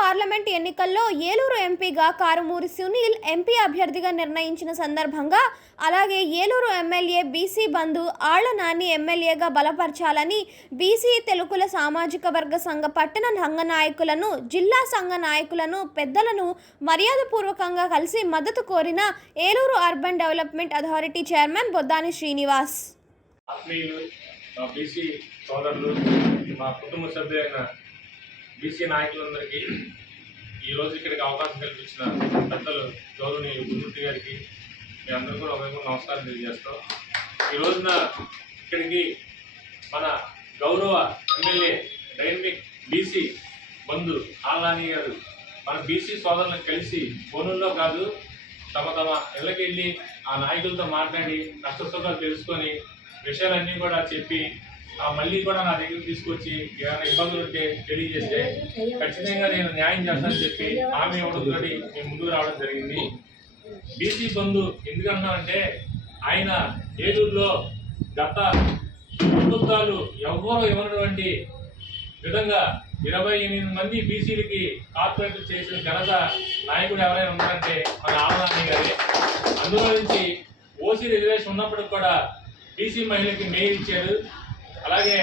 Parliament ఎన్నికల్లో ఏలూరు ఎంపీగా Karumuri Sunil MP అభ్యర్థిగా నిర్ణయించిన సందర్భంగా అలాగే ఏలూరు ఎమ్మెల్యే బీసీ బంధు ఆళ్ళ నాని ఎమ్మెల్యేగా బలపరచాలని బీసీ తెలుగుల సామాజిక వర్గ సంఘ పట్టణ సంఘ నాయకులను జిల్లా సంఘ నాయకులను పెద్దలను మర్యాదపూర్వకంగా కలిసి మద్దతు కోరిన Eluru urban development authority chairman Boddani Srinivas. BC సోదరులు మా కుటుంబ సభ్యులైన బీసీ నాయకులందరికీ ఈరోజు ఇక్కడికి అవకాశం కల్పించిన పెద్దలు గౌరవనీయులు గురుమూర్తి గారికి మీ అందరూ కూడా ఒకవైపు నమస్కారం తెలియజేస్తాం ఈ రోజున ఇక్కడికి మన గౌరవ ఎమ్మెల్యే డైనమిక్ బీసీ బంధు ఆలాని గారు మన బీసీ సోదరులను కలిసి ఫోనుల్లో కాదు తమ తమ ఇళ్ళకెళ్ళి ఆ నాయకులతో మాట్లాడి నష్టసుఖాలు తెలుసుకొని విషయాలన్నీ కూడా చెప్పి మళ్ళీ కూడా నా దగ్గర తీసుకొచ్చి ఏమైనా ఇబ్బందులు ఉంటే తెలియజేస్తే ఖచ్చితంగా నేను న్యాయం చేస్తానని చెప్పి హామీ ఇవ్వడంతో మేము ముందుకు రావడం జరిగింది. బీసీ బంధు ఎందుకన్నానంటే ఆయన ఏలూరులో గత ప్రభుత్వాలు ఎవ్వరూ ఇవ్వనటువంటి విధంగా ఇరవై ఎనిమిది మంది బీసీలకి కార్పొరేట్ చేసిన ఘనత నాయకుడు ఎవరైనా ఉన్నారంటే మన ఆమనాని గారే. అందులో నుంచి ఓసీ రిజర్వేషన్ ఉన్నప్పటికి కూడా బీసీ మహిళకి మెయిల్ ఇచ్చారు. అలాగే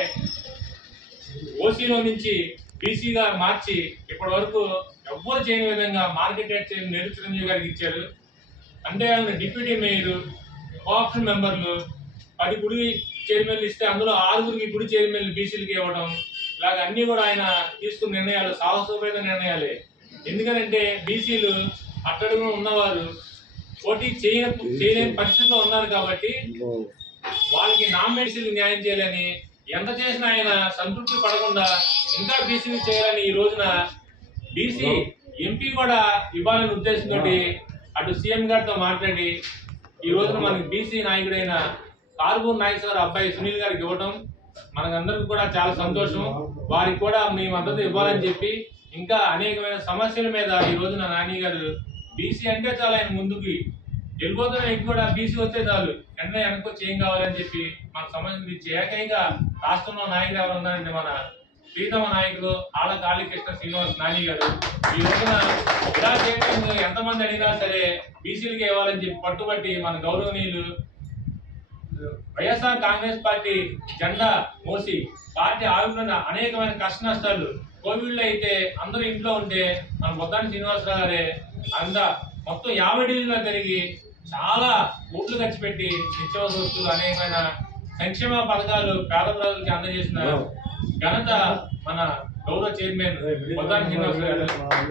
ఓసీలో నుంచి బీసీగా మార్చి ఇప్పటి వరకు ఎవ్వరు చేయని విధంగా మార్కెట్ రేట్ చేయని నేరు చిరంజీవి గారికి ఇచ్చారు. అంటే ఆయన డిప్యూటీ మేయర్ కోఆప్షన్ మెంబర్లు పది గుడి చైర్మన్లు ఇస్తే అందులో ఆరుగురికి గుడి చైర్మన్లు బీసీలకి ఇవ్వడం ఇలాగ అన్నీ కూడా ఆయన తీసుకున్న నిర్ణయాలు సాహసోపేత నిర్ణయాలే. ఎందుకనంటే బీసీలు అట్టడుగున ఉన్నవారు పోటీ చేయ చేయలేని పరిస్థితిలో ఉన్నారు కాబట్టి వాళ్ళకి నామినేషన్లు న్యాయం చేయాలని ఎంత చేసినా ఆయన సంతృప్తి పడకుండా ఇంకా బీసీని చేయాలని ఈ రోజున బీసీ ఎంపీ కూడా ఇవ్వాలనే ఉద్దేశంతో అటు సీఎం గారితో మాట్లాడి ఈ రోజున మనకి బీసీ నాయకుడైన కార్బూర్ నాగేశ్వర అబ్బాయి సునీల్ గారికి ఇవ్వడం మనకందరికి కూడా చాలా సంతోషం. వారికి కూడా మీ మద్దతు ఇవ్వాలని చెప్పి ఇంకా అనేకమైన సమస్యల మీద ఈ రోజున నాని గారు బీసీ అంటే చాలా ఆయన ముందుకి వెళ్ళిపోతున్న వ్యక్తి కూడా బీసీ వస్తే చాలు. వెంటనే వెనకొచ్చి ఏం కావాలని చెప్పి మన సంబంధించి ఏకైక రాష్ట్రంలో నాయకులు ఎవరు ఉన్నారంటే మన ప్రీతమ నాయకులు ఆళ్ళ కాళీకృష్ణ శ్రీనివాస్ నాని గారు. ఈ రోజున ఇలా చేయడం ఎంతమంది అడిగినా సరే బీసీలకి ఇవ్వాలని చెప్పి పట్టుబట్టి మన గౌరవనీయులు వైఎస్ఆర్ కాంగ్రెస్ పార్టీ జెండా మోసి పార్టీ ఆవిర్భాన అనేకమైన కష్ట నష్టాలు కోవిడ్లో అయితే అందరూ ఇంట్లో ఉంటే మన బొద్దాని శ్రీనివాసరావు గారే అంద మొత్తం యాభై డివిజన్లో తిరిగి చాలా ఓట్లు ఖర్చు పెట్టి నిత్యావసర వస్తువులు అనేకమైన సంక్షేమ పథకాలు పేద ప్రజలకి అందజేసిన ఘనత మన గౌరవ చైర్మన్ బొద్దాని శ్రీనివాసరావు గారు.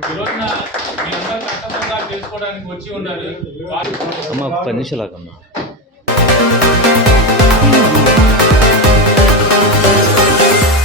ఈ రోజున మీ అందరూ కష్టపడాలు చేసుకోవడానికి వచ్చి ఉన్నారు